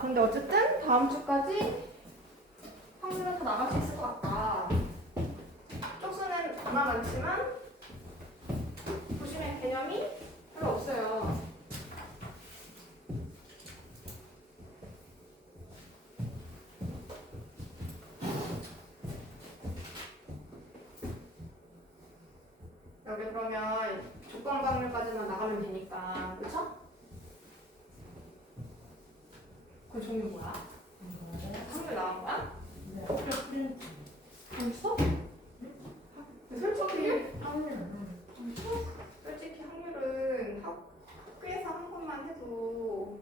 근데 어쨌든 다음 주까지 확률은 더 나갈 수 있을 것 같다. 쪽수는 얼마 많지만 보시면 개념이 별로 없어요. 여기 그러면 조건 확률까지만 나가면 되니까, 그쵸? 그 종류 뭐야? 확률 나온 거야? 벌써? 솔직히 확률은 학교에서 한 번만 해도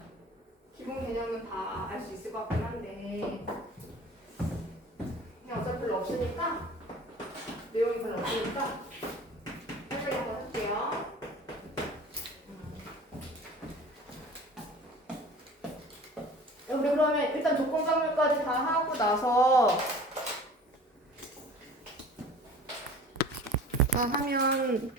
기본 개념은 다 알 수 있을 것 같긴 한데 그냥 어차피 별로 없으니까 내용이 별로 없으니까 해보려고 한번 할게요. 우리 그러면 일단 조건 확률까지 다 하고 나서 다 하면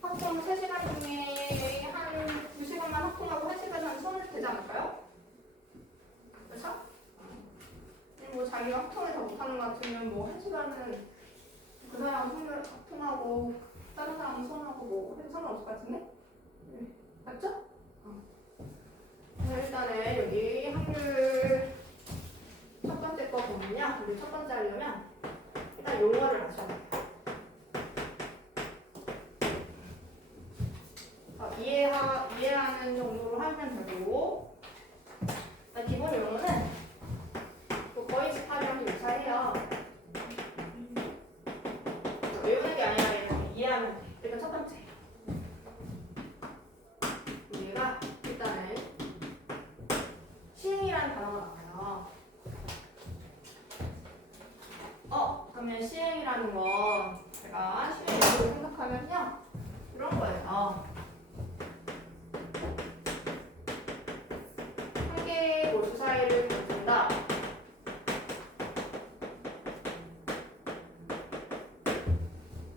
학종 3시간 중에 한 2시간만 학종하고 1시간은 손을 되지 않을까요? 그렇죠? 뭐 자기가 학종을 더 못하는 것 같으면 뭐 1시간은 그 사람 손을 학종하고 다른 사람 손하고 뭐 해도 상관없을 것 같은데? 맞죠? 일단은 여기 확률 첫 번째 거 보면요. 우리 첫 번째 하려면 일단 용어를 아셔야 돼요. 이해하는 정도로 하면 되고, 기본 용어는 거의 집합이랑 좀 유사해요. 외우는 게 아니라 이해하면 돼. 일단 첫 번째. 우리가 일단은 시행이라는 단어가 나와요. 그러면 시행이라는 건 제가 시행으로 생각하면요. 이런 거예요. 한 개의 뭐 주사위를 던진다.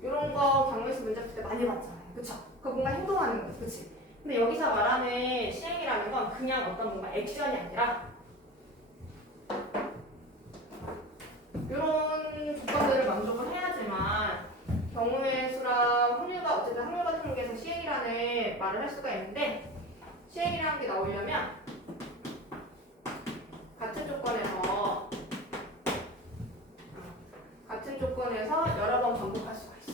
이런 거 경우에서 문제 풀 때 많이 봤잖아요. 그쵸? 그 뭔가 행동하는 거지. 그치? 근데 여기서 말하는 시행이라는 건 그냥 어떤 뭔가 액션이 아니라 이런 조건들을 만족을 해야지만 경우의 수랑 확률과 어쨌든 확률 같은 게서 시행이라는 말을 할 수가 있는데 시행이라는 게 나오려면 같은 조건에서 여러 번 반복할 수가 있어.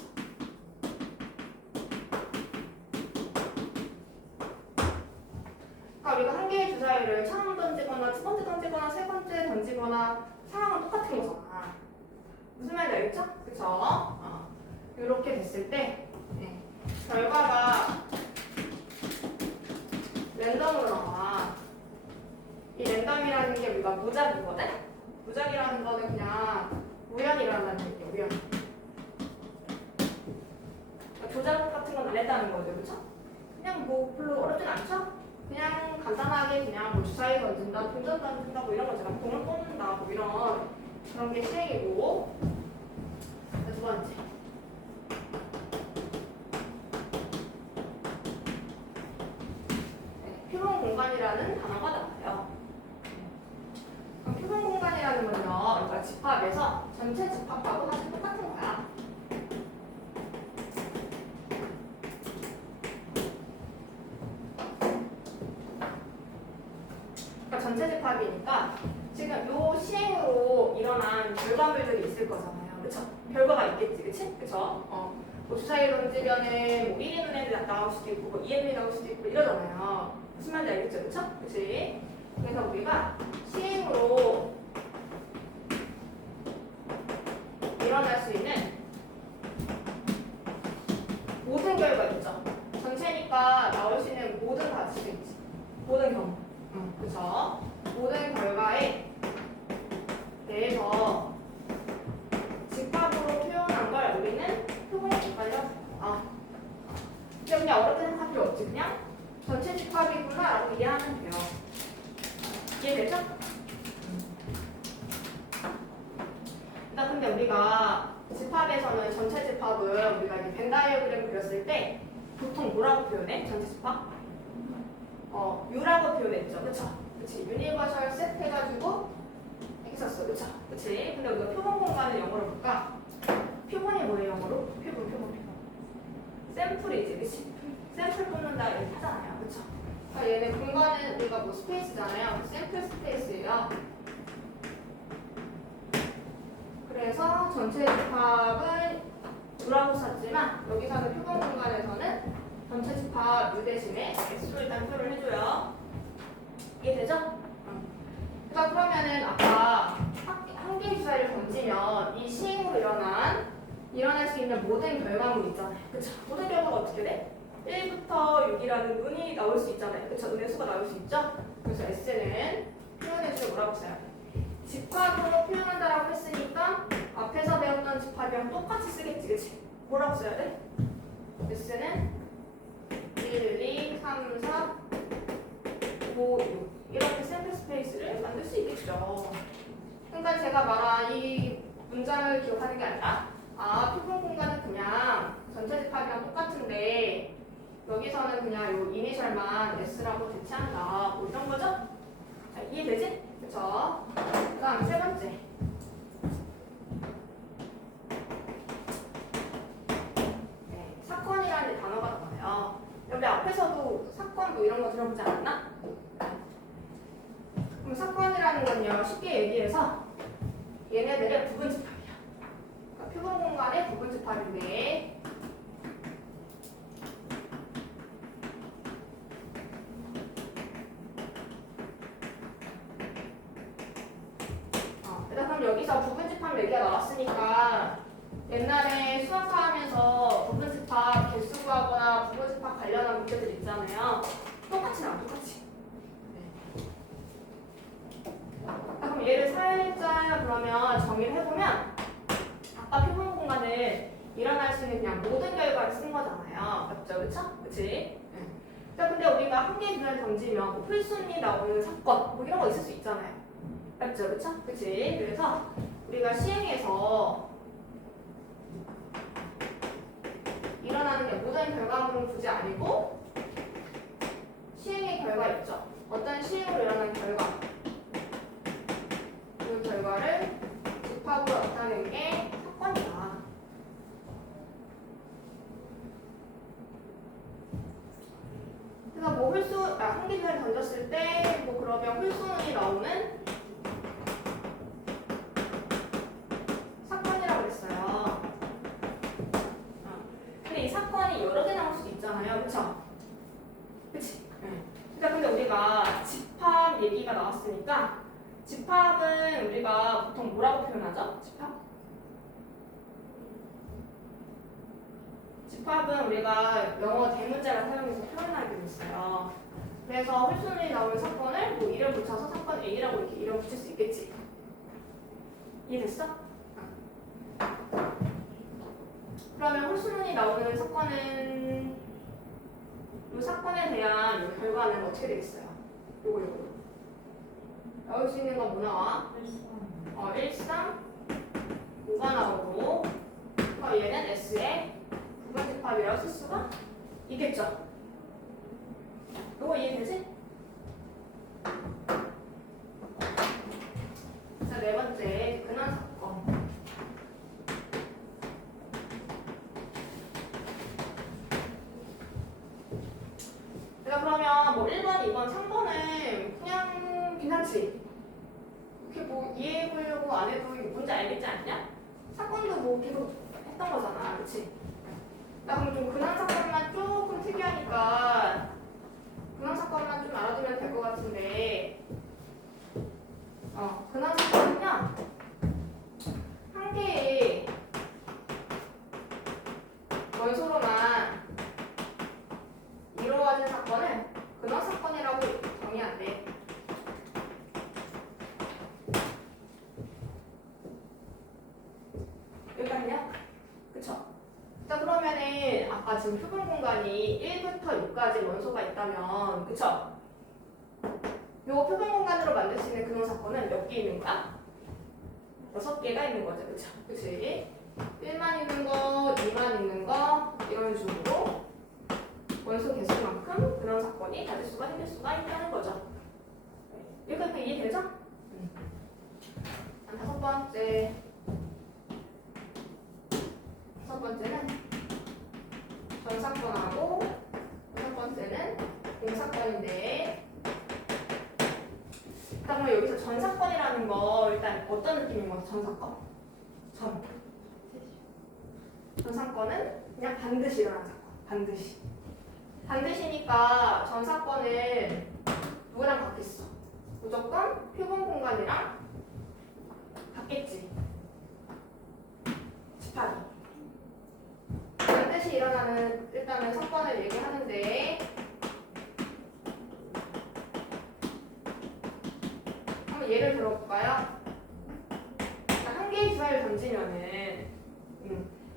그러니까 우리가 한 개의 주사위를 처음 던지거나 두 번째 던지거나 세 번째 던지거나 상황은 똑같은 거잖아. 무슨 말인지 알겠죠? 그쵸? 이렇게 됐을 때 결과가 랜덤으로 나와. 이 랜덤이라는 게 우리가 무작이거든? 무작이라는 거는 그냥 우연히 일어난다는 얘기예요. 우연. 그러니까 조작 같은 건 안 했다는 거죠. 그쵸? 그냥 뭐 별로 어렵진 않죠? 그냥 간단하게 그냥 뭐 주사위 던진다, 동전 던진다 뭐 이런 거잖아. 공을 뽑는다 뭐 이런 그런 게 시행이고. 두 번째. 표본 공간이라는 단어가 나와요. 그럼 표본 공간이라는 건요, 그러니까 집합에서 전체 집합하고 사실 똑같은 거야. 그러니까 전체 집합이니까 지금 요 시행으로 일어난 결과물들이 있을 거잖아요. 그쵸? 결과가 있겠지, 그치? 그쵸? 뭐 주사위 던지면은 뭐 1의 눈에 나올 수도 있고, 뭐 2의 눈에 나올 수도 있고 이러잖아요. 무슨 말인지 알겠죠? 그쵸? 그치? 그래서 우리가 시행으로 일어날 수 있는 모든 결과 있죠? 전체니까 나올 수 있는 모든 가치도 있지. 모든 경우. 그쵸? 모든 결과에 대해서 집합으로 표현한 걸 우리는 표본 공간이라고 해요. 근데 그냥 어렵게 생각할 필요 없지. 그냥 전체 집합이구나 라고 이해하면 돼요. 이해되죠? 근데 우리가 집합에서는 전체 집합은 우리가 이렇게 벤 다이어그램 그렸을 때 보통 뭐라고 표현해? 전체 집합? U라고 표현했죠. 그쵸? 그치? 유니버셜 셋 해가지고 이렇게 썼어. 그쵸? 그치? 근데 우리가 표본 공간을 영어로 볼까? 표본이 뭐예요, 영어로? 표본. 샘플이지, 그치? 샘플 뽑는다 이렇게 하잖아요. 그쵸? 그러니까 얘네 공간은 우리가 뭐 스페이스잖아요. 샘플 스페이스예요. 그래서 전체 집합은 U라고 썼지만 여기서는 표본 공간에서는 전체 집합 U 대신에 X로 일단 표를 해줘요. 이해되죠? 그러니까 그러면은 아까 한 개의 주사위를 던지면 이 시행으로 일어날 수 있는 모든 결과물 있잖아요. 그쵸? 모든 결과가 어떻게 돼? 1부터 6이라는 운이 나올 수 있잖아요. 그쵸? 운의 수가 나올 수 있죠? 그래서 S는 표현해주면 뭐라고 써야 돼? 집합으로 표현한다라고 했으니까 앞에서 배웠던 집합이랑 똑같이 쓰겠지, 그치? 뭐라고 써야 돼? S는 1, 2, 3, 4, 5, 6 이렇게 샘플 스페이스를 만들 수 있겠죠. 그러니까 제가 말한 이 문장을 기억하는 게 아니라 표본 공간은 그냥 전체 집합이랑 똑같은데 여기서는 그냥 요 이니셜만 S라고 대체한다. 뭐 이런 거죠? 자, 이해되지? 그쵸? 그 다음 세 번째. 네, 사건이라는 단어가 나와요. 여기 앞에서도 사건 뭐 이런 거 들어보지 않았나? 그럼 사건이라는 건요, 쉽게 얘기해서 얘네들의 부분 집합이야. 그러니까 표본 공간의 부분 집합인데 일단 그럼 여기서 부분 집합 얘기가 나왔으니까 옛날에 수학하면서 부분 집합 개수 구하거나 부분 집합 관련한 문제들 있잖아요. 똑같이 나와, 똑같이. 그럼 얘를 살짝 그러면 정의를 해보면 아까 표본 공간을 일어날 수 있는 그냥 모든 결과를 쓴 거잖아요. 맞죠? 그쵸? 그치? 자, 근데 우리가 한 개의 분을 던지면 뭐 풀순위 나오는 사건 뭐 이런 거 있을 수 있잖아요. 맞죠? 그쵸? 그치? 그래서 우리가 시행해서 일어나는 게 모든 결과물은 굳이 아니고 시행의 결과 있죠? 어떤 시행으로 일어나는 결과 그 결과를 집합으로 나타내는 게 사건이다. 그래서 뭐 한 개를 던졌을 때 뭐 그러면 홀수문이 나오는 사건이라고 그랬어요. 근데 이 사건이 여러 개 나올 수도 있잖아요. 그쵸? 그치? 그러니까 근데 우리가 집합 얘기가 나왔으니까 집합은 우리가 보통 뭐라고 표현하죠? 집합은 우리가 영어 대문자를 사용해서 표현하게 돼 있어요. 그래서 홀수문이 나오는 사건을 뭐 이름 붙여서 사건 A라고 이렇게 이름 붙일 수 있겠지. 이해됐어? 그러면 홀수문이 나오는 사건은 이 사건에 대한 이 결과는 어떻게 되겠어요? 요거 나올 수 있는 건 뭐 나와? 1, 3, 5가 나오고 얘는 S의 부분 집합이라고 쓸 수가 있겠죠? 이거 이해되지? 자, 네 번째 근원 사건. 내가 그러면 뭐 1번, 2번, 3번은 그냥 괜찮지? 이렇게 뭐 이해해보려고 안 해도 이거 뭔지 알겠지 않냐? 사건도 뭐 계속 했던 거잖아, 그치? 나 그럼 좀 근원 사건만 조금 특이하니까 근원 사건만 좀 알아두면 될 것 같은데 근원 사건은요 한 개의 원소로만 이루어진 사건을 근원 사건이라고 정의한대. 여기까지요? 그쵸? 자, 그러면은 아까 지금 표본 공간이 1부터 6까지 원소가 있다면 그쵸? 요 표본 공간으로 만들 수 있는 근원 사건은 몇 개 있는 거야? 6개가 있는 거죠. 그쵸? 그치? 1만 있는 거, 2만 있는 거 이런 식으로 원소 개수만큼 그런 사건이 가질 수가 생길 수가 있다는 거죠. 여기까지 이해되죠? 다섯 번째는 전사건하고 여섯 번째는 공사건인데 일단 뭐 여기서 전사건이라는 거 일단 어떤 느낌인 거죠? 전사건? 전사건은 그냥 반드시 일어난 사건. 반드시니까 전사건은 누구랑 같겠어? 무조건 표본 공간이랑 같겠지. 집합이. 반드시 일어나는 일단은 사건을 얘기하는데 한번 예를 들어볼까요? 한 개의 주사위를 던지면은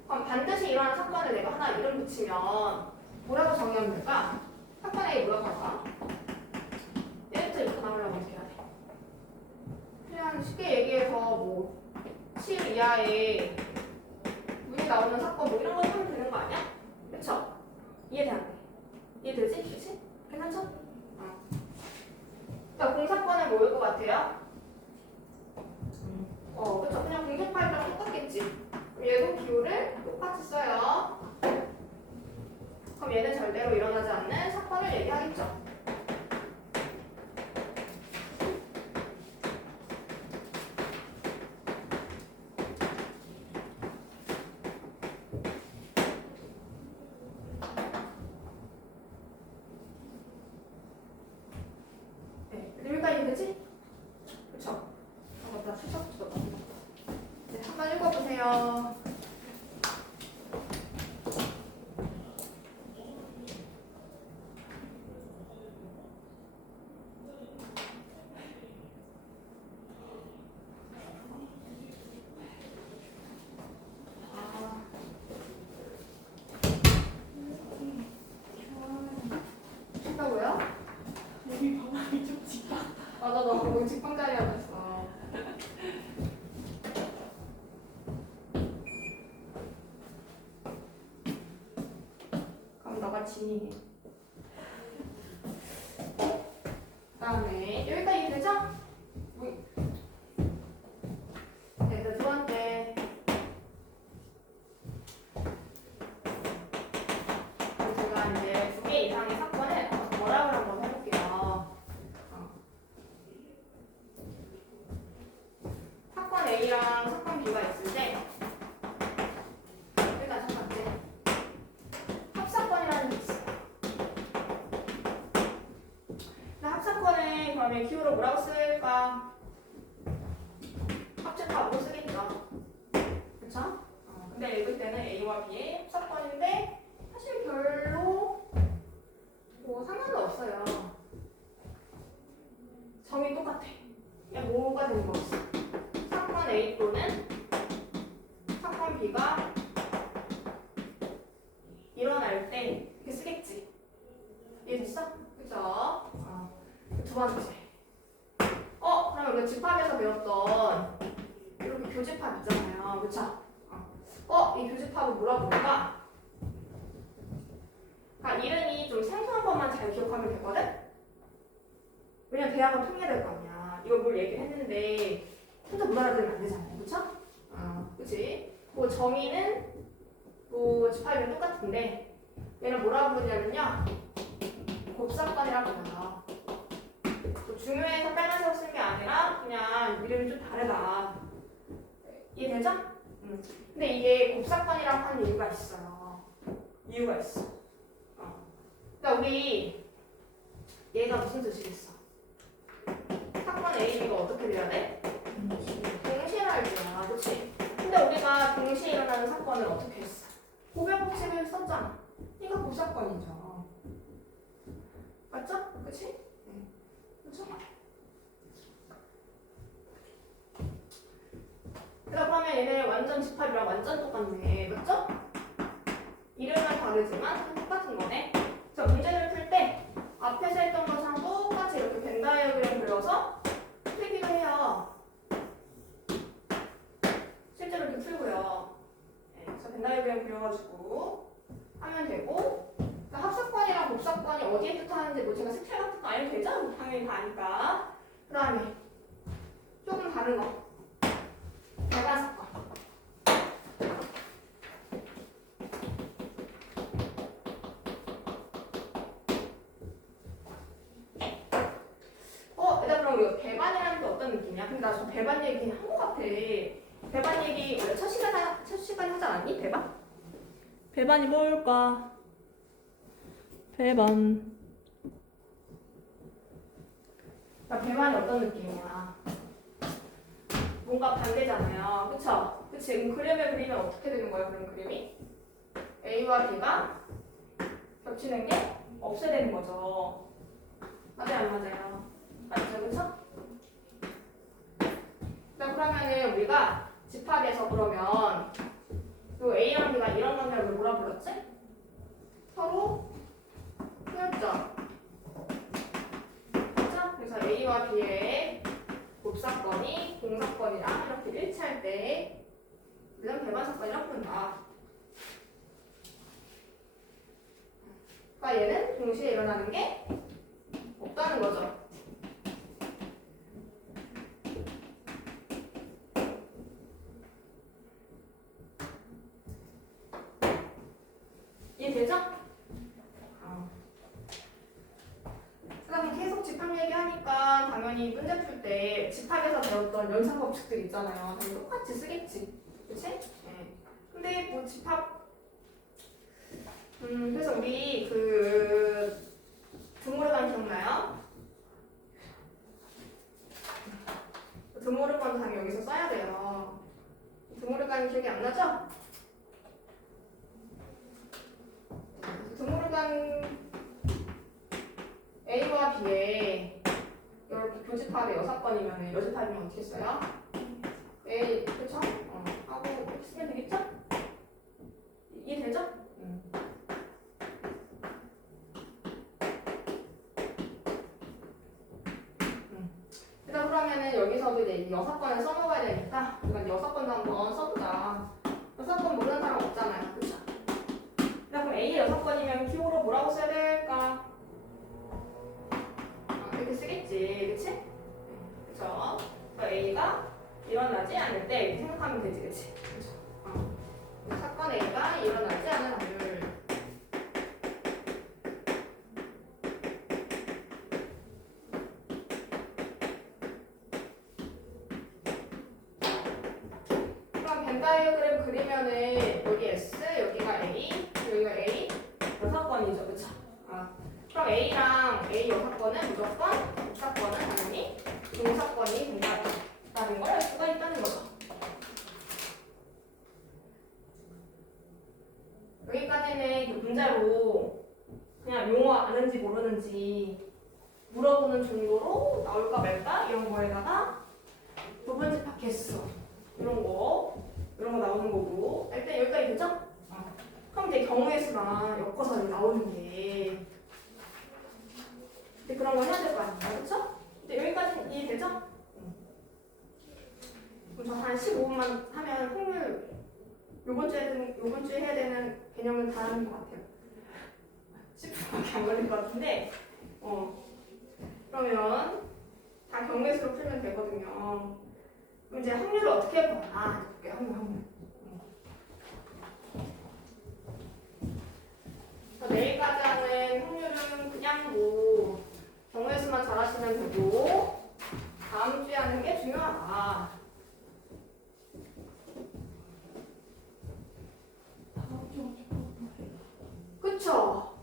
그럼 반드시 일어나는 사건을 내가 하나 이름 붙이면 뭐라고 정의하면 될까? 사건 A 뭐라고 할까? 얘부터 이렇게 나오려면 어떻게 해야 돼? 그냥 쉽게 얘기해서 뭐 10 이하의 문이 나오는 사건 뭐 이런 거 하면 되는 거 아니야? 그쵸? 이해되는데? 이해되지? 그치? 괜찮죠? 그러니까 공사건은 뭐일 것 같아요? 그쵸? 그냥 공격 파일이랑 똑같겠지? 그럼 얘도 기호를 똑같이 써요. 그럼 얘는 절대로 일어나지 않는 사건을 얘기하겠죠? 여기까지 되지? 그쵸? 맞다. 출석부터. 네, 한번 읽어보세요. 쉽다고요? 여기 방학이 좀 짙다. 맞아, 너 너무 직방자리라고 했어. 그럼 너가 진이해. 그다음에 여기까지 되죠? 네, 두 번째. 제가 이제 두 개 이상의 사건을 뭐라고 한번 해볼게요. 사건 A랑 사건 B가 있을 때 일단 첫 번째 합사건이라는 게 있어요. 근데 합사건은 그러면 기호로 뭐라고 쓸까? 합집합으로 쓰겠죠. 그쵸? 근데 읽을 때는 A와 B의 합사건인데 사실 별로 뭐 상관은 없어요. 정이 똑같아. 그냥 뭐가 되는 거 없어. 사건 A 또는 사건 B가 일어날 때 이렇게 쓰겠지. 이해됐어? 그쵸? 두 번째. 그럼 우리가 집합에서 배웠던 이렇게 교집합 있잖아요. 그쵸? 이 교집합을 뭐라고 부를까? 그러니까 이름이 좀 생소한 것만 잘 기억하면 되거든? 왜냐면 대화가 통일될 거 아니야. 이거 뭘 얘기했는데 혼자 못 알아들으면 안 되잖아요. 그쵸? 그치? 뭐 정의는 뭐 집합이랑 똑같은데 얘는 뭐라고 부르냐면요. 곱사건이라고 불러요. 중요해서 빼면서 쓴 게 아니라 그냥 이름이 좀 다르다. 이해되죠? 근데 이게 곱사건이라고 하는 이유가 있어요. 이유가 있어. 그러니까 우리 얘가 무슨 뜻이겠어? 사건 A, B가 어떻게 돼야 돼? 동시에 일어날 거야. 그치? 근데 우리가 동시에 일어나는 사건을 어떻게 했어? 고병법칙을 썼잖아. 이거 곱사건이죠. 맞죠? 그치? 그쵸? 그러면 얘네 완전 집합이랑 완전 똑같네. 맞죠? 이름은 다르지만 똑같은 거네. 자, 문제를 풀 때 앞에서 했던 것랑 똑같이 이렇게 벤 다이어그램 그려서 풀기도 해요. 실제로 이렇게 풀고요. 네, 그래서 벤 다이어그램 그려가지고 하면 되고, 합사건이랑 어디에 뜻하는지 뭐 제가 색깔 같은 거 알면 되죠? 당연히 다 아니까. 그 다음에 조금 다른 거. 배반 사건. 얘들아 그럼 이거 배반이라는 게 어떤 느낌이야? 근데 나 저 배반 얘기 한 거 같아. 배반 얘기 원래 첫 시간에 하지 않았니? 배반? 배반이 뭘까? 배반. 그러니까 배반이 어떤 느낌이야? 뭔가 반대잖아요. 그쵸? 그치? 그럼 그림을 그리면 어떻게 되는 거야? 그럼 그림이? A와 B가 겹치는 게 없어야 되는 거죠. 맞아요? 안 맞아요? 맞죠? 그쵸? 자, 그러면은 우리가 집합에서 그러면 요 A랑 B가 이런 관계를 뭐라 불렀지? 서로 후열점. 그쵸? 그래서 A와 B의 곱사건이 공사건이랑 이렇게 일치할 때 우리는 배반사건이라고 부른다. 그러니까 얘는 동시에 일어나는 게 없다는 거죠. 이해되죠? 그다음 계속 집합 얘기하니까 당연히 문제 풀 때 집합에서 배웠던 연산 법칙들 있잖아요. 당연히 똑같이 쓰겠지. 그치? 네. 근데 뭐 집합 그래서 우리 그 드모르간 기억나요? 드모르간 당연히 여기서 써야 돼요. 드모르간 기억이 안 나죠? 드모르간 A와 B에 이렇게 교집합의 6건이면 여집합이면 어떻게 써요? A, 그쵸? 하고 이렇게 쓰면 되겠죠? 이해되죠? 일단 그러면은 여기서도 이제 6건을 써먹어야 되니까 우리가 6건도 한번 써보자. 6건 모르는 사람 없잖아요. 그쵸? 그럼 A의 6건이면 기호로 뭐라고 써야 될까? 이렇게 쓰겠지. 그치? 그쵸? A가 일어나지 않을 때 이렇게 생각하면 되지. 그치? 그쵸? 사건 A가 일어나지 않을 확률. 그럼 벤 다이어그램 그리면은 여기 S, 여기가 A, 여기가 A 6건이죠. 그쵸? 그럼 A랑 A 6건은 무조건 복사건은 당연히 동사건이 된다는 걸 알 수가 있다는 거죠. 여기까지는 그 문제로 그냥 용어 아는지 모르는지 물어보는 정도로 나올까 말까 이런 거에다가 부분 집합 개수 이런 거 나오는 거고 일단 여기까지 되죠? 그럼 이제 경우의 수랑 엮어서 나오는 게 그런 거 해야 될 거 아니에요? 그쵸? 근데 여기까지 이해되죠? 그럼 저 한 15분만 하면 확률 요번 주에 해야 되는 개념은 다 하는 것 같아요. 10분밖에 안 걸릴 것 같은데 그러면 다 경우의 수로 풀면 되거든요. 그럼 이제 확률을 어떻게 보나 해볼게요. 확률. 내일까지 하는 확률은 그냥 뭐 경우의 수만 잘하시면 되고 다음 주에 하는 게 중요하다. 그쵸?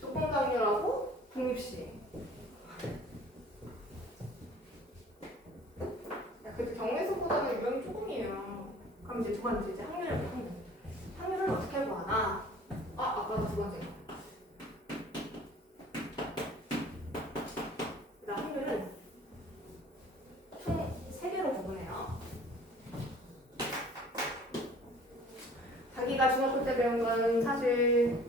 조건부 확률하고 독립시. 그래도 경우의 수보다는 유형이 조금이에요. 그럼 이제 두 번째 이제 확률을 어떻게 구하나? 아까가 두 번째. 확률은 총 3개로 구분해요. 자기가 중학교 때 배운 건 사실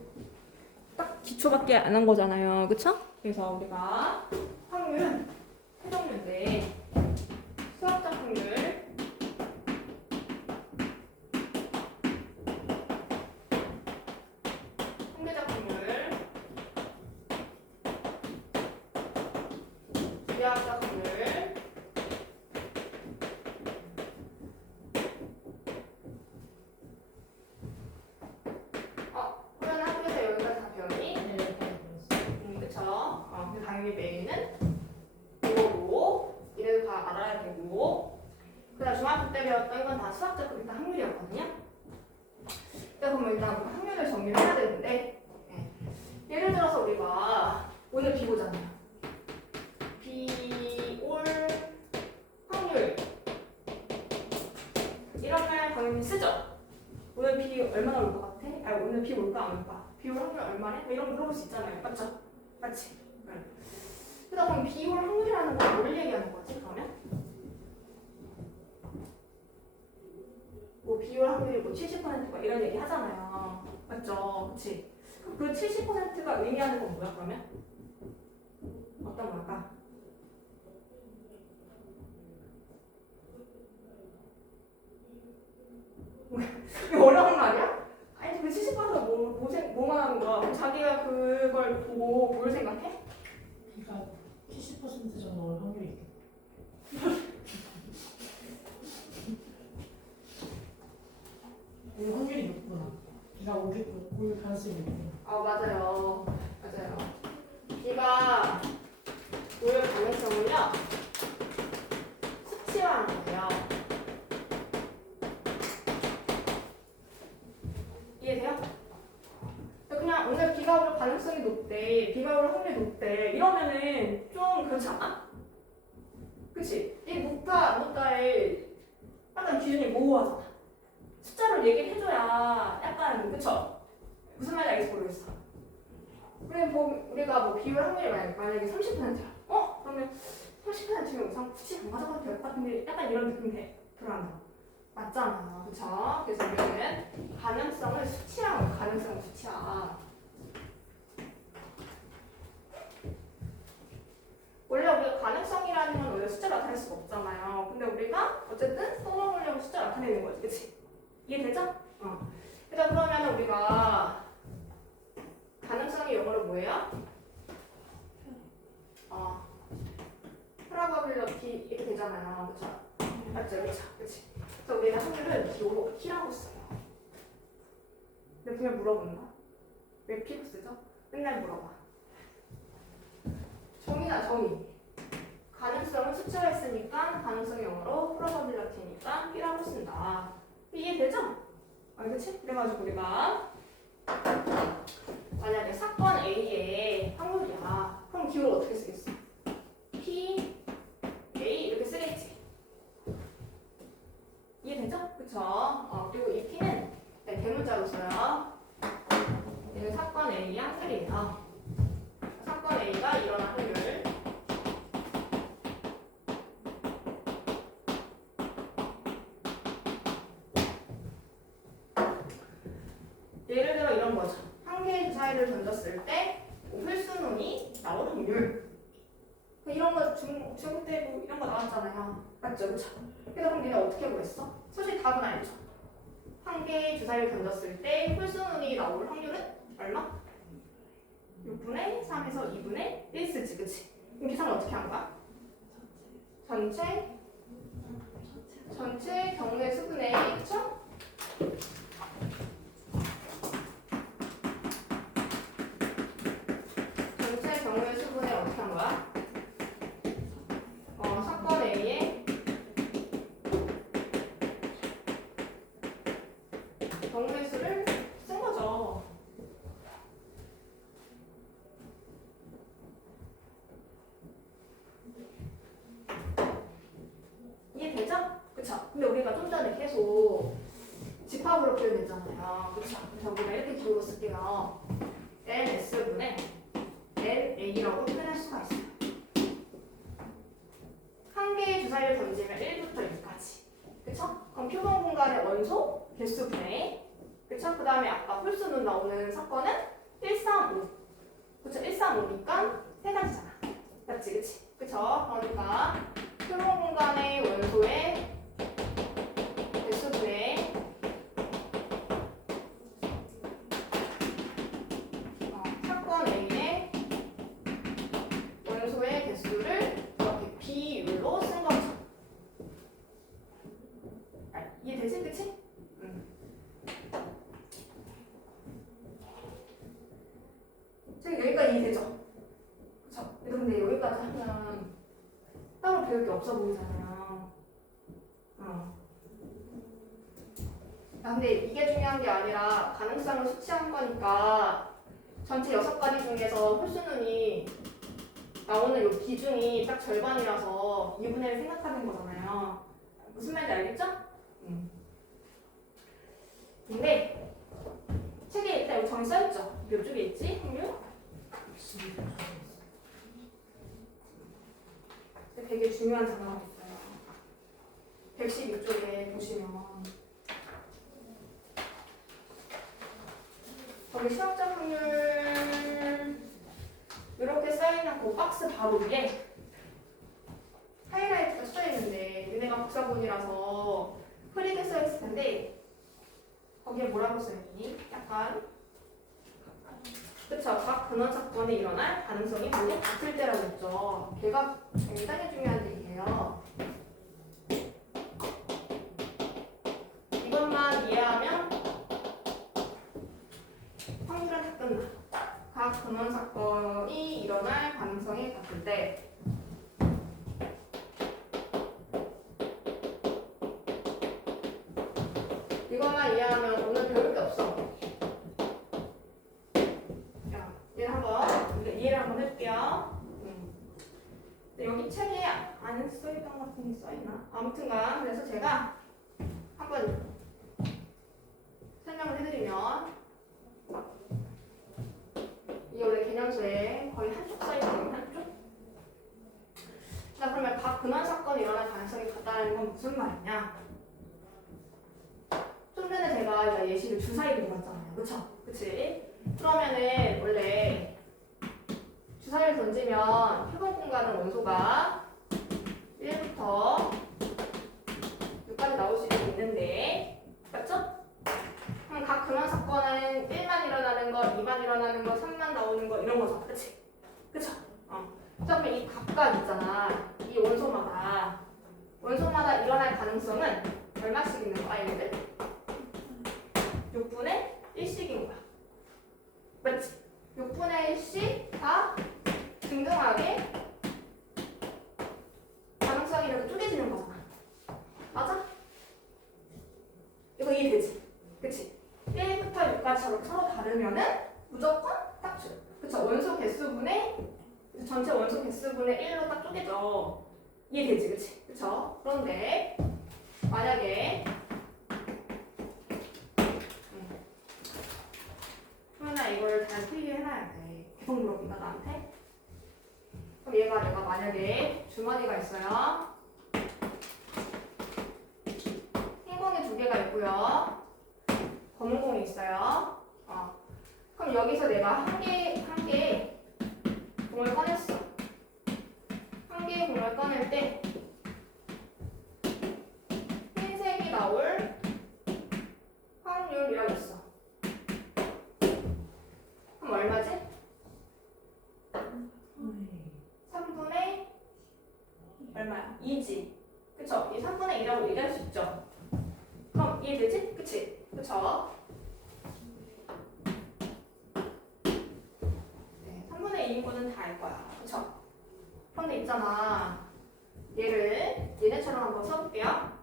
딱 기초밖에 안 한 거잖아요. 그쵸? 그래서 우리가 확률은 세 종류인데 수학적 확률, 통계적 확률, 비례합작 확률. 그러면 학교에서 여기까지 다 배웠니? 그쵸? 근데 당연히 메인은 이거고, 이래도 다 알아야 되고, 그다음 중학교 때 배웠던 건 다 수학적 일단 확률이었거든요. 그러면 일단 우리가 확률을 정리를 해야 되는데, 예를 들어서 우리가 오늘 비 오잖아요. 비 올 확률 이런 말 당연히 쓰죠. 오늘 비 얼마나 올 것 같아? 아니 오늘 비 올까 안 올까? 비 올 확률 얼마래? 뭐 이런 거 물어볼 수 있잖아요. 맞죠? 맞지? 네. 그래서 그럼 비 올 확률이라는 건 뭘 얘기하는 거지 그러면? 뭐 비 올 확률이 뭐 70%가 이런 얘기 하잖아요. 맞죠? 그치? 그 70%가 의미하는 건 뭐야 그러면? 어떤 걸까? 이거 어려운 말이야? 아니 그 70%가 뭐만 하는 거야? 그럼 자기가 그걸 보고 뭘 생각해? 비가 70% 정도 올 확률이 있겠다. 올 확률이 높구나. 비가 올 가능성이 높구나. 맞아요. 맞아요. 비가 올 가능성은요 수치화하는 거예요. 이해돼요? 그냥 오늘 비가 올 가능성이 높대, 비가 올 확률이 높대 이러면은 좀 그렇지 않아? 그치? 이 높다 안 높다의 약간 기준이 모호하잖아. 숫자로 얘기를 해줘야 약간 그쵸? 무슨 말인지 알겠어 모르겠어. 우리가 뭐 비율 확률이 만약에 30%야. 그러면 30%면 우선 굳이 안 가져가도 될 것 같은데 약간 이런 느낌이 들어간다. 맞잖아. 그쵸? 그래서 우리는 가능성을 수치화하는 가능성을 수치화. 원래 우리가 가능성이라는 건 원래 숫자로 나타낼 수가 없잖아요. 근데 우리가 어쨌든 써먹으려고 숫자로 나타내는 거지. 그치? 이해되죠? 그래서 그러면 우리가 가능성이 영어로 뭐예요? 프로바빌리티 이렇게 되잖아요. 그쵸? 맞죠? 그쵸? 그치? 그래서 우리는 확률을 P라고 써요. 근데 그냥 물어본다. 왜 P로 쓰죠? 맨날 물어봐. 정의나 정의. 가능성을 수치화했으니까 가능성이 영어로 프로바빌리티니까 P라고 쓴다. 이해되죠? 그치? 그래가지고 우리가 만약에 사건 A의 확률이야. 그럼 기호를 어떻게 쓰겠어? P, A 이렇게 쓰겠지. 이해되죠? 그쵸? 그리고 이 P는 대문자로 써요. 얘는 사건 A의 확률이에요. 사건 A가 일어난 확률. 예를 들어 이런 거죠. 한 개의 주사위를 던졌을 때 홀수론이 나올 확률. 이런 거 중국 때 뭐 이런 거 나왔잖아요. 맞죠? 그쵸? 그래서 그럼 니네 어떻게 구했어? 솔직히 답은 알죠? 한 개의 주사위를 던졌을 때 홀수론이 나올 확률은 얼마? 6분의 3에서 2분의 1 쓰지. 그치? 그럼 계산을 어떻게 한 거야? 전체 경우의 수분의 1. 그쵸? 경우의 수분을 어떻게 한 거야? 사건 A의 경우의 수를 쓴 거죠. 이해되죠? 그쵸? 근데 우리가 좀 전에 계속 집합으로 표현했잖아요. 그쵸? 그래서 우리가 이렇게 기호로 쓸게요. NS분의 NA라고 표현할 수가 있어요. 한 개의 주사위를 던지면 1부터 6까지. 그쵸? 그럼 표본 공간의 원소 개수분의 그쵸? 그 다음에 아까 홀수는 나오는 사건은 135. 그쵸? 135니까 세 가지잖아. 맞지? 그치? 그쵸? 그러니까 표본 공간의 원소의 개수분의 사건 A의 원소의 개수를 여기까지 이해되죠? 그쵸? 근데 여기까지 하면 따로 배울 게 없어 보이잖아요. 근데 이게 중요한 게 아니라 가능성을 수치한 거니까 전체 6가지 중에서 홀수눈이 나오는 요 비중이 딱 절반이라서 2분의 1 생각하는 거잖아요. 무슨 말인지 알겠죠? 근데 책에 일단 여기 정의 써있죠? 몇 쪽에 있지? 확률? 되게 중요한 단어가 있어요. 112쪽에 보시면 거기 실험적 확률 이렇게 써있는 그 박스 바로 위에 하이라이트가 써있는데 얘네가 복사본이라서 흐리게 써있을 텐데 거기에 뭐라고 써있니? 약간 그쵸? 각 근원 사건이 일어날 가능성이 모두 같을 때라고 했죠. 걔가 굉장히 중요한 얘기예요. 이것만 이해하면 확률은 다 끝나. 각 근원 사건이 일어날 가능성이 같을 때 이것만 이해하면 오늘 배울 게 없어. 자, 얘를 한번 이해를 한번 해볼게요. 여기 책에 안 써있던 것 같은 게 써있나? 아무튼간 그래서 제가 한번 설명을 해드리면 이게 원래 개념서에 거의 한쪽 써있거든요. 한쪽. 자, 그러면 각 근원 사건이 일어날 가능성이 같다는 건 무슨 말이냐? 좀 전에 제가 예시를 주사위로 던졌잖아요. 그쵸? 그치? 그러면은 원래 주사위를 던지면 표본 공간은 원소가 1부터 6까지 나올 수 있는데 맞죠? 그럼 각 근원 사건은 1만 일어나는 거, 2만 일어나는 거, 3만 나오는 거 이런 거죠. 그치? 그쵸? 그러면 이 각각 있잖아. 이 원소마다 일어날 가능성은 얼마씩 있는 거야 얘들? 6분의 1씩인 거야. 맞지? 6분의 1씩 다 등등하게 가능성이 이렇게 쪼개지는 거잖아. 맞아? 이거 이해되지? 그치? 1부터 6까지 서로 다르면은 무조건 딱 줘. 그쵸? 원소 개수분의 전체 원소 개수분의 1로 딱 쪼개져. 이해되지? 그치? 그쵸? 그런데 만약에 그러나 이걸 잘 필기해놔야 돼. 계속 물어본다 나한테. 그럼 얘가 내가 만약에 주머니가 있어요. 흰 공이 2개가 있고요. 검은 공이 있어요. 그럼 여기서 내가 한 개 공을 꺼냈어. 한 개의 공을 꺼낼 때 흰색이 나올 확률이라고 있어. 그럼 얼마지? 3분의 얼마야? 2지. 그쵸? 이 3분의 2라고 얘기할 수 있죠. 그럼 이해되지? 그치? 그쵸? 네, 3분의 2인 거는 다 알 거야. 그쵸? 그런데 있잖아. 얘네처럼 한번 써볼게요.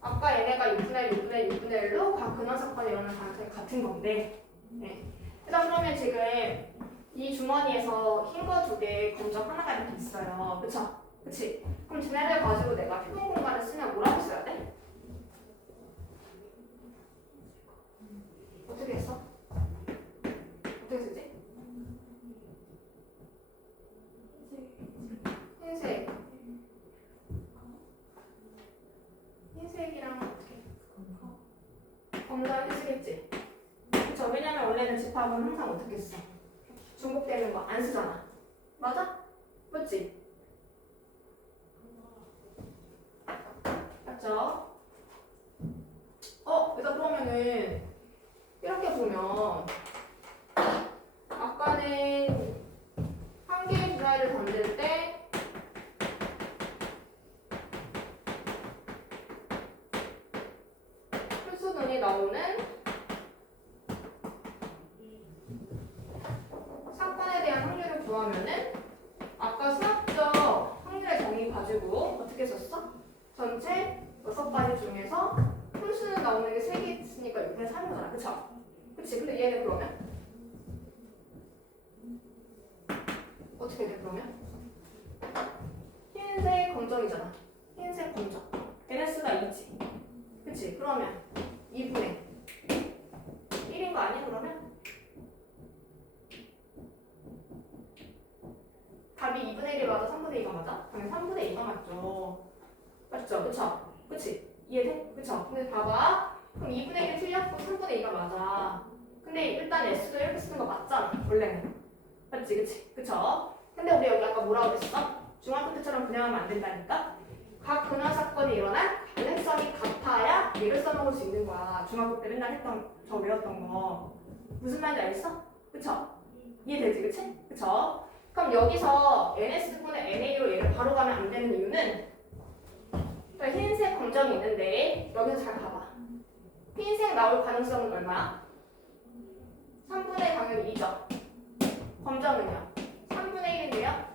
아까 얘네가 6분의 1로 각 근원 사건이 일어나는 가능성이 같은 건데. 네. 그러면 지금 이 주머니에서 흰 거 2개, 검정 하나가 이렇게 있어요. 그쵸? 그치? 그럼 쟤네를 가지고 내가 표본 공간을 쓰면 뭐라고 써야 돼? 어떻게 했어? 어떻게 쓰지? 흰색이랑 어떻게? 검정 이렇게 쓰겠지? 그쵸? 왜냐면 원래는 집합은 항상 어떻게 써? 중복되는 거 안 쓰잖아. 맞아? 맞지? 맞죠? 그래서 그러면은 이렇게 보면 아까는 한 개의 주사위를 던질 때 필수분이 나오는 구하면은 아까 수학적 확률의 정의 가지고 어떻게 썼어? 전체 6가지 중에서 홀수는 나오는 게 3개 있으니까 6분의 3이잖아. 그쵸? 그치? 근데 얘는 그러면? 어떻게 돼 그러면? 흰색 검정이잖아. 흰색 검정. NS가 2지. 그치? 그러면 2분의 1인 거 아니야 그러면? 답이 2분의 1이 맞아? 3분의 2가 맞아? 당연히 3분의 2가 맞죠. 맞죠? 그쵸? 그치? 이해돼? 그쵸? 근데 봐봐. 그럼 2분의 1이 틀렸고 3분의 2가 맞아. 근데 일단 S도 이렇게 쓰는 거 맞잖아. 원래는. 맞지? 그치? 그쵸? 근데 우리 여기 아까 뭐라고 했어? 중학교 때처럼 그냥 하면 안 된다니까? 각 근원 사건이 일어난 가능성이 같아야 얘를 써먹을 수 있는 거야. 중학교 때 맨날 했던, 저 외웠던 거. 무슨 말인지 알겠어? 그쵸? 이해되지? 그치? 그쵸? 그럼 여기서 NS분의 NA로 얘를 바로 가면 안 되는 이유는 그러니까 흰색 검정이 있는데 여기서 잘 봐봐. 흰색 나올 가능성은 얼마야? 3분의 당연히 2죠. 검정은요? 3분의 1인데요?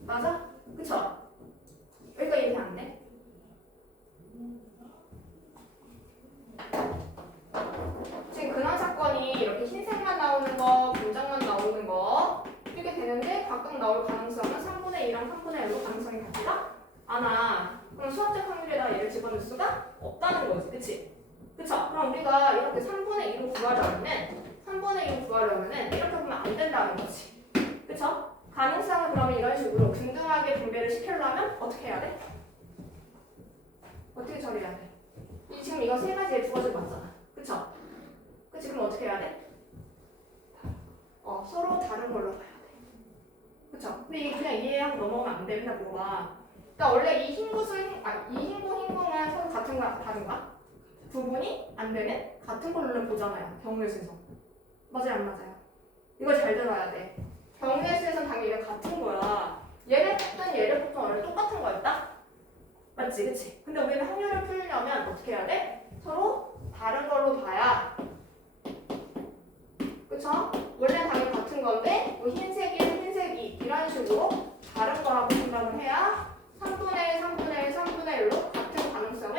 맞아? 그쵸? 여기가 이렇게 안 돼? 지금 근원 사건이 이렇게 흰색만 나오는 거, 검정만 나오는 거 이렇게 되는데 각각 나올 가능성은 3분의 2랑 3분의 1로 가능성이 같지가 않아. 그럼 수학적 확률에다 얘를 집어넣을 수가 없다는 거지. 그치? 그쵸? 그럼 우리가 이렇게 3분의 2로 구하려면은 3분의 2로 구하려면은 이렇게 보면 안 된다는 거지. 그쵸? 가능성을 그러면 이런 식으로 균등하게 분배를 시키려면 어떻게 해야 돼? 어떻게 처리해야 돼? 지금 이거 세 가지에 두 가지 맞잖아. 그쵸? 그치? 그럼 어떻게 해야 돼? 서로 다른 걸로 봐야 돼. 그쵸? 근데 이게 그냥 이해하고 넘어가면 안 돼. 맨날 물어봐. 그러니까 원래 이 흰구슬, 이 흰공은 서로 같은 거야? 다른가? 구분이 안 되면 같은 걸로 보잖아요. 경우의 수에서. 맞아요? 안 맞아요? 이거 잘 들어야 돼. 경우의 수에서는 당연히 얘가 같은 거야. 얘를 뽑든 얘를 뽑든 원래 똑같은 거였다? 맞지? 그치? 근데 우리는 확률을 풀려면 어떻게 해야 돼? 서로 다른 걸로 봐야. 그쵸? 원래는 당연히 같은 건데 뭐 흰색이 흰색이 이런 식으로 다른 거라고 생각을 해야 3분의 1, 3분의 1, 3분의 1로 같은 가능성을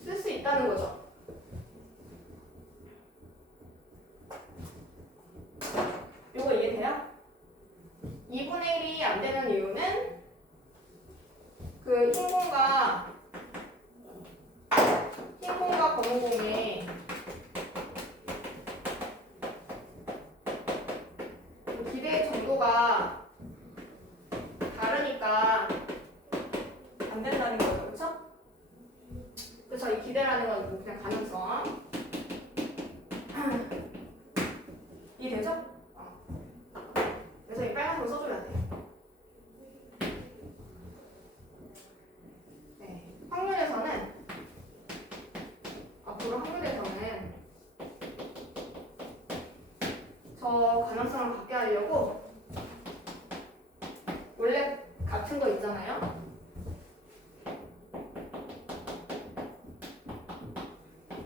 쓸 수 있다는 거죠. 이거 이해돼요? 2분의 1이 안 되는 이유는 그 흰공과 검은공의 그 기대 정도가 다르니까 안 된다는 거죠. 그쵸? 그쵸? 이 기대라는 건 뭐 그냥 가능성. 이해되죠? 그래서 이 빨간색으로 써줘야 돼. 네. 확률에서는 앞으로 확률에서는 저 가능성을 갖게 하려고 원래 같은 거 있잖아요.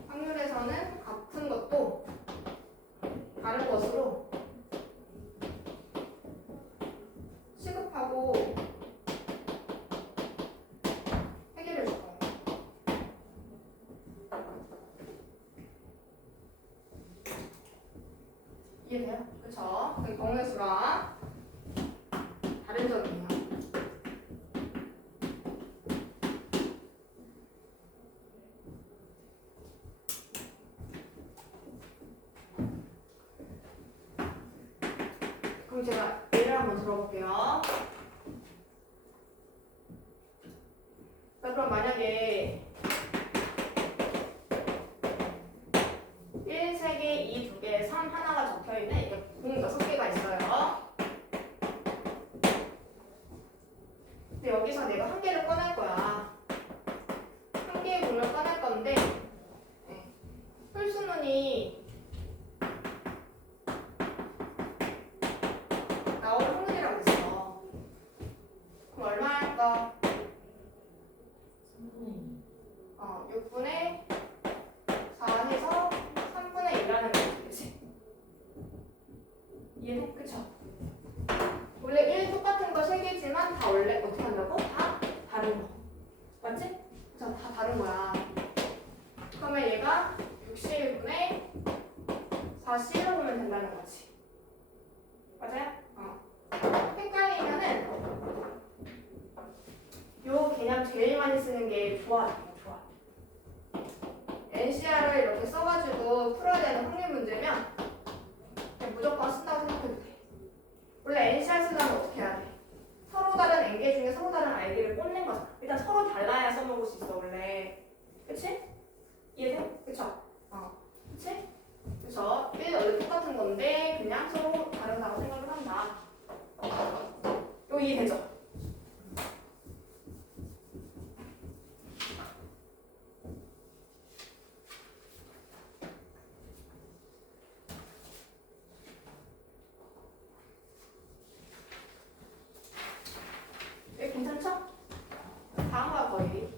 확률에서는 같은 것도 다른 것으로 취급하고 해결해 줄 거예요. 이해돼요? 그쵸? 그 경우의 수가 다른 점이에요. 그럼 제가 예를 한번 들어볼게요. 그럼 만약에 1, 3개, 2, 2개, 3 하나가 적혀있는 이게 공 6개가 있어요. 근데 여기서 내가 한 개를 꺼낼 거야. 한 개의 공을 꺼낼 건데 홀수문이 나올 확률이라고 있어. 그럼 얼마 할까? 6분의 4 해서 3분의 1라는 거지. 그치? 이해돼? 그쵸? 원래 1 똑같은 거 3개지만 다 원래 어떻게 한다고? 다 다른 거. 맞지? 그쵸? 다 다른 거야. 그러면 얘가 61분의 4C로 보면 된다는 거지. 맞아요? 헷갈리면은 요 개념 제일 많이 쓰는 게 조합이에요. 조합. NCR을 이렇게 써가지고 풀어야 되는 확률 문제면 그냥 무조건 쓴다고 생각해도 돼. 원래 NCR 쓰려면 어떻게 해야 돼? 서로 다른 N개 중에 서로 다른 아이디를 꽂는 거잖아. 일단 서로 달라야 써먹을 수 있어 원래. 그치? 이해돼? 그쵸? 그치? 그쵸? 1 원래 똑같은 건데 그냥 서로 다르다고 생각을 한다. 이거 이해되죠? 여기 괜찮죠? 다음과 거의.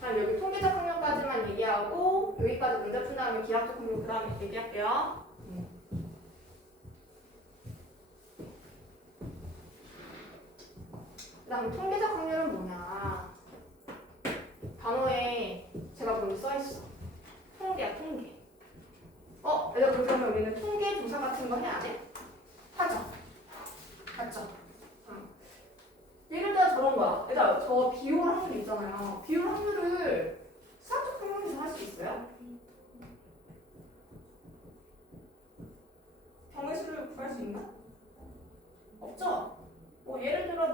그럼 여기 통계적 확률까지만 얘기하고 여기까지 문제 푼 다음에 기하적 확률 그 다음에 얘기할게요. 그 다음 통계적 확률은 뭐냐? 단어에 제가 거기 써있어. 통계야 통계. 얘들아 그러면 우리는 통계 조사 같은 거 해야 돼? 하죠. 맞죠? 예를 들어 저런 거야. 얘들아 저 비율 확률 있잖아요. 비율 확률을 수학적 설명에서 할 수 있어요? 경우의 수를 구할 수 있나? 없죠? 예를 들어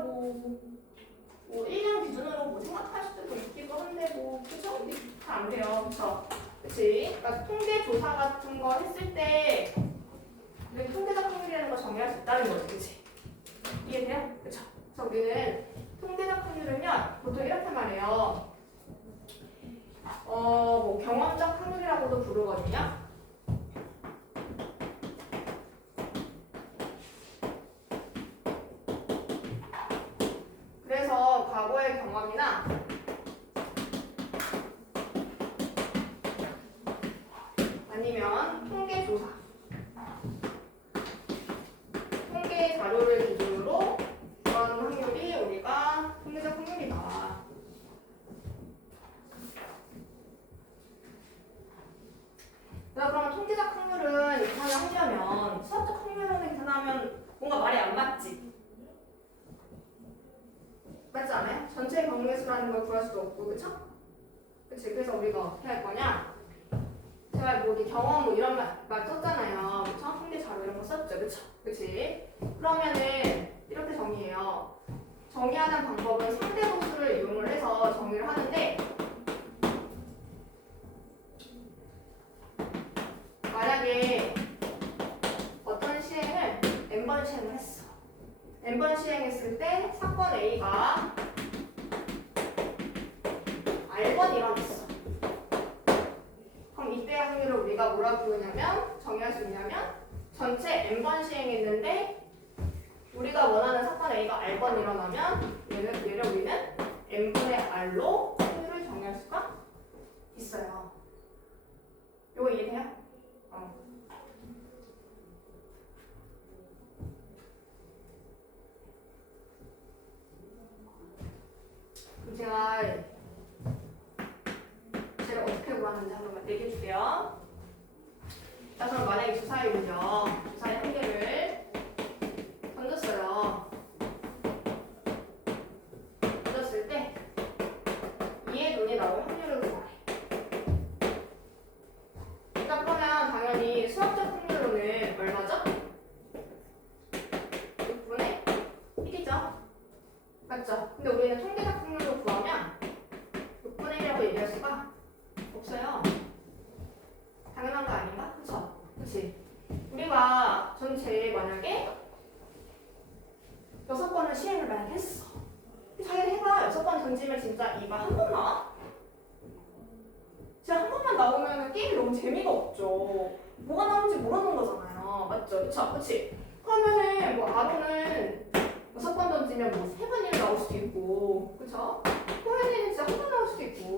1년 기준으로 생각할 수도 있기도 한데 그죠? 잘 안 돼요. 그쵸? 그치? 그러니까 통계 조사 같은 거 했을 때 우리 통계적 확률이라는 걸 정의할 수 있다는 거지. 그치? 이해돼요? 그쵸? 그래서 우리는 통계적 확률은요 보통 이렇게 말해요. 경험적 확률이라고도 부르거든요. 그래서 과거의 경험이나 아니면 통계 조사, 통계 자료를 기준으로 구하는 확률이 우리가 통계적 확률이다. 그러면 통계적 확률은 계산을 하려면 수학적 확률로는 계산하면 뭔가 말이 안 맞지? 맞지 않아요? 전체 경우의 수라는 걸 구할 수도 없고, 그쵸? 그치? 그래서 우리가 어떻게 할 거냐? 제가 경험 이런 말 썼잖아요. 그쵸? 통계 자료 이런 거 썼죠. 그쵸? 그치? 그러면은 이렇게 정의해요. 정의하는 방법은 상대보수를 이용을 해서 정의를 하는데 만약에 어떤 시행을 n번 시행을 했어. n번 시행했을 때 사건 A가 R번 일어났어. 그럼 이때 확률을 우리가 뭐라고 부르냐면 정의할 수 있냐면 전체 n번 시행했는데 우리가 원하는 사건 A가 R번 일어나면 얘를 우리는 n분의 R로 확률을 정의할 수가 있어요. 이거 이해돼요? 그럼 제가 어떻게 구하는지 한번 얘기해 줄게요. 자, 그럼 만약에 주사위 문제, 주사위 한 개를 던졌어요. 던졌을 때 2의 눈이 나올 확률을 구하래. 자, 그러면 당연히 수학적 확률로는 얼마죠? 6분의 1이죠. 맞죠? 근데 우리는 통계적 확률로 구하면 6분의 1이라고 얘기할 수가 없어요. 당연한 거 아닌가? 그쵸? 그치? 우리가 전체 만약에 6번을 시행을 만약에 했어. 잘 해봐. 6번 던지면 진짜 이가 한 번 나와? 진짜 한 번만 나오면 게임이 너무 재미가 없죠. 뭐가 나오는지 모르는 거잖아요. 맞죠? 그쵸? 그치? 그러면은 R호는 6번 던지면 3번이 나올 수도 있고, 그쵸? 호연이는 진짜 한 번 나올 수도 있고,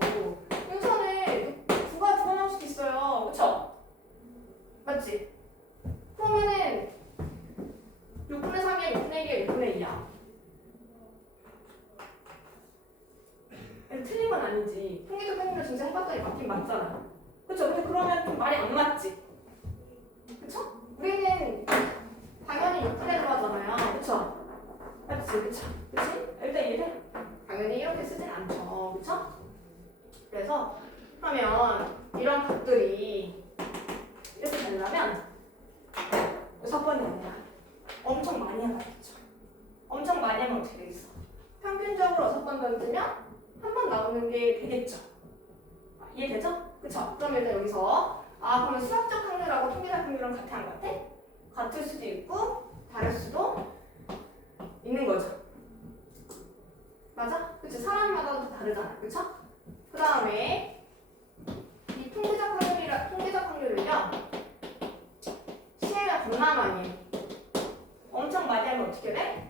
윤서는 9가 2번 나올 수도 있어요. 그쵸? 맞지? 그러면은 그러면 이런 값들이 이렇게 되려면 6번이 아니라 엄청 많이 하겠죠. 엄청 많이 하면 어떻게 되겠어? 평균적으로 6번 던지면 한 번 나오는 게 되겠죠. 이해되죠? 그쵸? 그럼 일단 여기서 그러면 수학적 확률하고 통계적 확률은 같아 안 같아? 같을 수도 있고 다를 수도 있는 거죠. 맞아? 그치? 사람마다 다르잖아. 그쵸? 그 다음에 이 통계적 확률을요 시행을 겁나 많이 해. 엄청 많이 하면 어떻게 돼?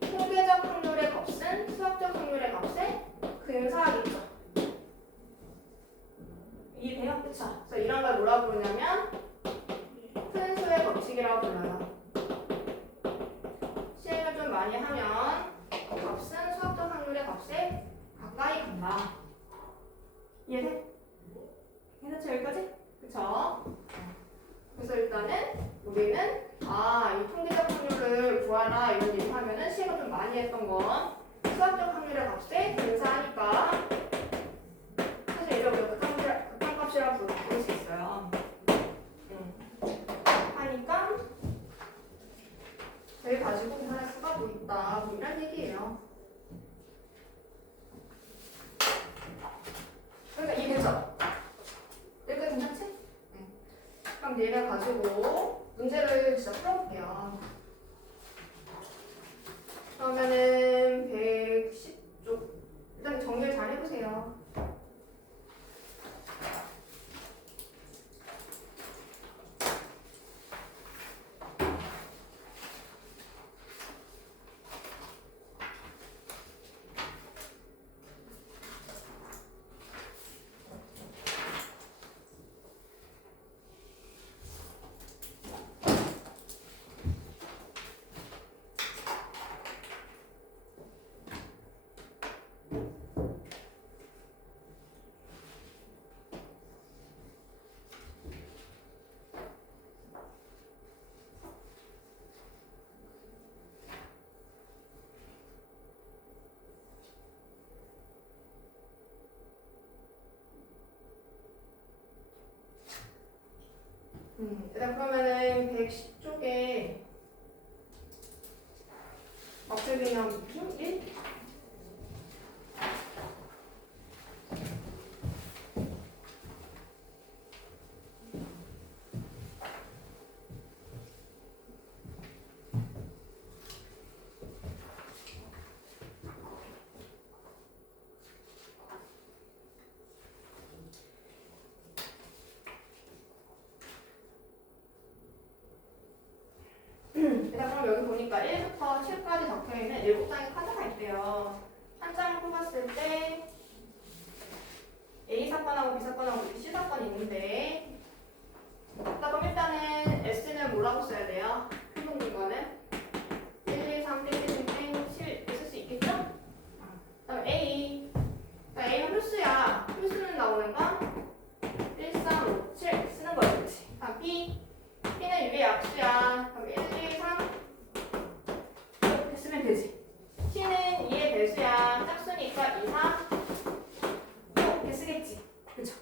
통계적 확률의 값은 수학적 확률의 값에 근사하겠죠. 이해돼요? 그쵸? 그래서 이런 걸 뭐라고 부르냐면 큰 수의 법칙이라고 불러요. 시행을 좀 많이 하면 값은 수학적 확률의 값에 가까이 간다. 이해돼? 괜찮죠? 여기까지? 그쵸? 그래서 일단은 우리는 이 통계적 확률을 구하라 이런 얘기 하면은 시행을 좀 많이 했던 건 수학적 확률의 값에 근사하니까 사실 이걸 우리가 극한값이라고 부를 수 있어요. 하니까 저희 가지고 계산할 수가 뭐 있다 뭐 이런 얘기예요. 그러니까 이해되죠? 여기까지 괜찮지? 네. 그럼 얘를 가지고 문제를 진짜 풀어볼게요. 그러면은 110쪽 일단 정리를 잘 해보세요. 일단 그러면은 110쪽에 막대기념 1? 일단 그럼 여기 보니까 1부터 7까지 적혀있는 7장의 카드가 있대요. 한 장을 뽑았을 때 A 사건하고 B 사건하고 B, C 사건이 있는데 그럼 일단은 S는 뭐라고 써야 돼요? 행동분과는 1, 2, 3, 1, 2, 3, 7 쓸 수 있겠죠? 그다음 A A는 홀수야. 홀수는 나오는가? 1, 3, 5, 7 쓰는 거지. 그치? 다음 B B는 유의 약수야. 그럼 1, 2, 3 이렇게 쓰면 되지. C는 2의 배수야. 짝수니까 2, 4 이렇게 쓰겠지. 그쵸?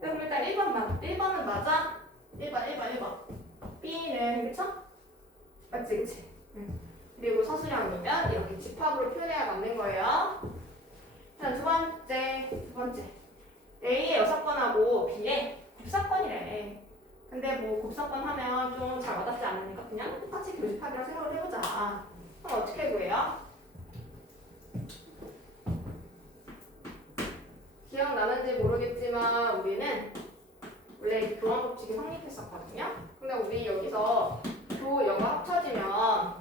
그럼 일단 1번만. 1번은 맞아? 1번. B는 그쵸? 맞지? 그치? 응. 그리고 서술형이면 이렇게 집합으로 표현해야 맞는 거예요. 자, 두 번째. A의 6건하고 B의 9사건이래. 근데 뭐 곱사건 하면 좀 잘 와닿지 않으니까 그냥 똑같이 교집합이라 생각을 해보자. 그럼 어떻게 구해요? 기억나는지 모르겠지만 우리는 원래 교환법칙이 성립했었거든요. 근데 우리 여기서 교, 여가 합쳐지면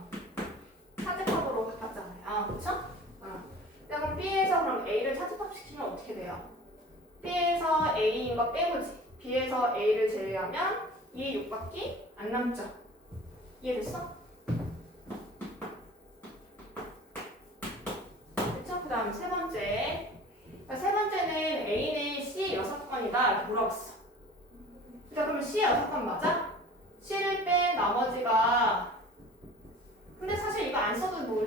차집합으로 바꿨잖아요. 그쵸? 그럼 B에서 그럼 A를 차집합시키면 어떻게 돼요? B에서 A인 거 빼보지. B에서 A를 제외하면 2의 6밖에 안 남죠. 이해됐어? 그쵸? 그 다음 세 번째는 A는 C의 6건이다 이렇게 물어봤어. 그러면 C의 6건 맞아? C를 뺀 나머지가 근데 사실 이거 안 써도 뭐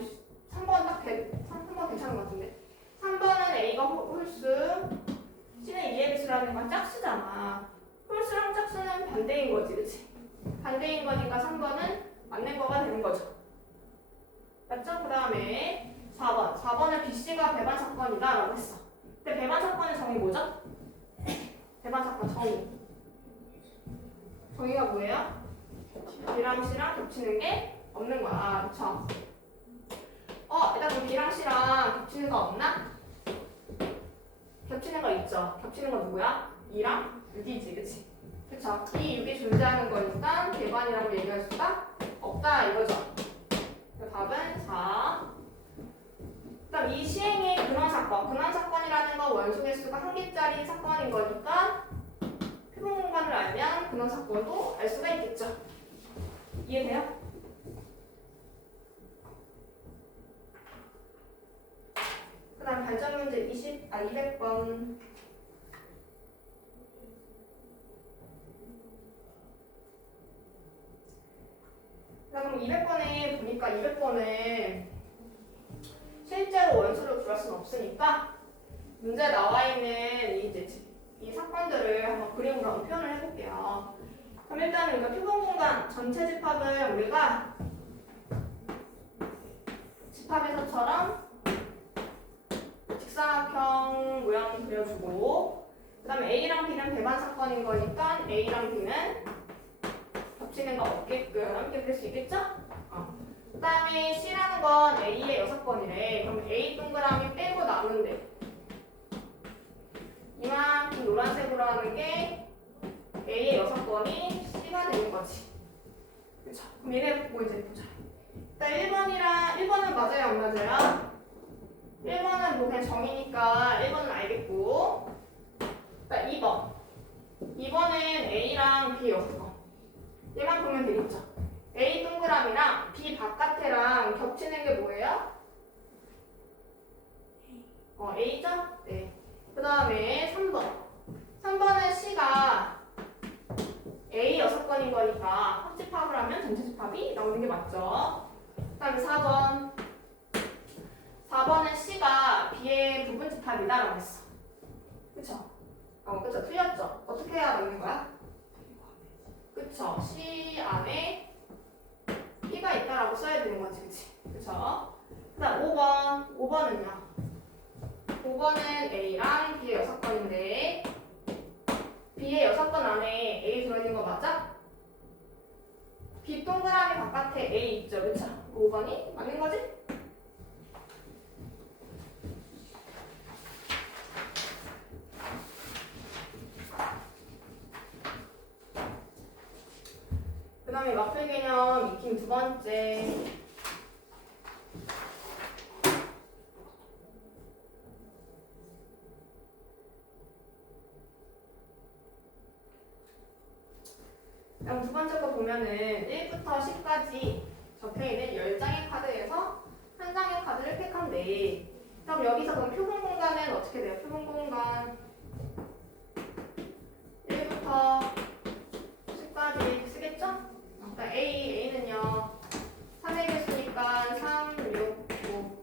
3번 괜찮은 것 같은데 3번은 A가 홀수 거니까 3번은 맞는 거가 되는 거죠. 맞죠? 그 다음에 4번. 4번은 BC가 배반 사건이다 라고 했어. 근데 배반 사건의 정의 뭐죠? 배반 사건 정의. 정의가 뭐예요? B랑 C랑 겹치는 게 없는 거야. 그쵸? 일단 그럼 B랑 C랑 겹치는 거 없나? 겹치는 거 있죠. 겹치는 거 누구야? 2랑 6이지, 그치? 그쵸? 이 6이 존재하는 거니까 배반이라고 얘기할 수가 없다 이거죠. 답은 4. 그다음 이 시행의 근원 사건. 근원 사건이라는 건 원소 개수가 한 개짜리 사건인 거니까 표본 공간을 알면 근원 사건도 알 수가 있겠죠. 이해돼요? 그다음 발전 문제 200번. 그럼 200번에 보니까 200번은 실제로 원수를 구할 수는 없으니까 문제에 나와 있는 이 사건들을 한번 그림으로 한번 표현을 해볼게요. 그럼 일단은 우리가 표본 공간 전체 집합을 우리가 집합에서처럼 직사각형 모양 그려주고, 그 다음에 A랑 B는 배반 사건인 거니까 A랑 B는 겹치는 거 없게끔 이렇게 그릴 수 있겠죠? 그 다음에 C라는 건 A의 6번이래. 그럼 A 동그라미 빼고 남은데 이만큼 노란색으로 하는 게 A의 6번이 C가 되는 거지. 그쵸? 그럼 얘네 보고 이제 보자. 일단 1번은 맞아요, 안 맞아요? 1번은 뭐 그냥 정이니까 1번은 알겠고, 그러니까 2번. 2번은 A랑 B의 6번. 얘만 보면 되겠죠? A 동그라미랑 B 바깥에랑 겹치는 게 뭐예요? A죠? 네. 그 다음에 3번. 3번은 C가 A 6번인 거니까 합집합을 하면 전체 집합이 나오는 게 맞죠? 그 다음에 4번. 4번은 C가 B의 부분 집합이다 라고 했어. 그쵸? 그쵸. 틀렸죠? 어떻게 해야 맞는 거야? 그쵸? C 안에 B가 있다라고 써야 되는 거지, 그치? 그쵸? 그 다음 5번. 5번은요? 5번은 A랑 B의 6번인데 B의 6번 안에 A 들어있는 거 맞아? B 동그라미 바깥에 A 있죠, 그쵸? 5번이 맞는 거지? 그 다음에 마플 개념 익힘 2번째. 그럼 2번째 거 보면은 1부터 10까지 적혀있는 10장의 카드에서 한 장의 카드를 택한대. 그럼 여기서 그럼 표본 공간은 어떻게 돼요? 표본 공간 1부터 10까지 이렇게 쓰겠죠? 그러니까 A는요 3의 개수니까 3, 6, 5.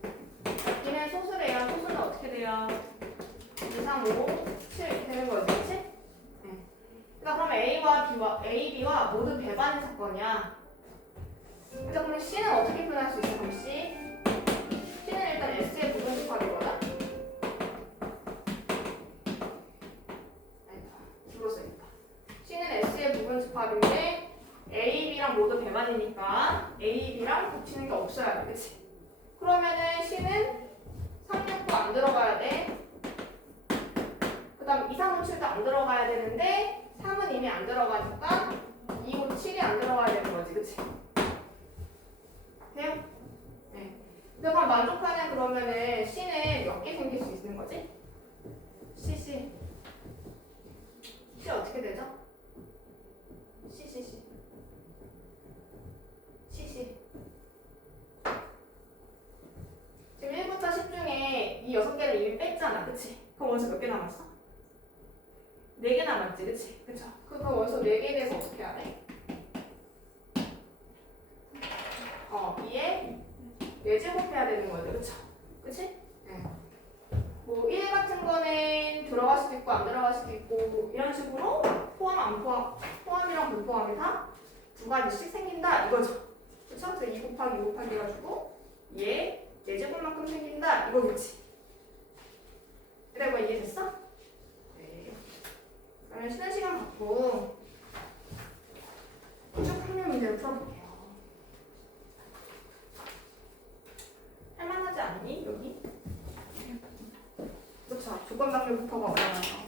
B는 소수래요. 소수는 어떻게 돼요? 2, 3, 5, 7 이렇게 되는 거지, 그치? 네. 그러니까 그러면 A, B와 모두 배반의 사건이야. 그래서 그럼 C는 어떻게 표현할 수 있어? 그럼 C는 일단 S의 부분 집합이거든? 줄로 써있다. C는 S의 부분 집합인데 A, B랑 모두 배반이니까 A, B랑 겹치는 게 없어야 돼, 그치? 그러면은 C는 3, 6, 9 안 들어가야 돼. 그 다음 2, 3, 5, 7도 안 들어가야 되는데 3은 이미 안 들어가니까 2, 5, 7이 안 들어가야 되는 거지, 그치? 돼요? 네. 그럼 만족하는 그러면은 C는 몇 개 생길 수 있는 거지? C 어떻게 되죠? C 지금 1부터 10 중에 이 6개를 이미 뺐잖아, 그치? 그럼 원소 몇 개 남았어? 4개 남았지, 그치? 그쵸? 그럼 원소 4개에 대해서 어떻게 해야 돼? 2에 4제곱 해야 되는 거죠, 그쵸? 그치? 네. 뭐 1 같은 거는 들어갈 수도 있고 안 들어갈 수도 있고 이런 식으로 포함, 안 포함, 포함이랑 불포함이 다 두 가지씩 생긴다 이거죠. 그쵸? 그래서 2 곱하기 2 곱하기 해가지고 얘 4제곱만큼 생긴다 이거겠지. 이래봐 이해됐어? 네. 그러면 쉬는 시간 갖고 쭉 확률 문제를 풀어볼게요. 할만하지 않니? 여기? 그쵸? 조건방열 부터가 어려워요.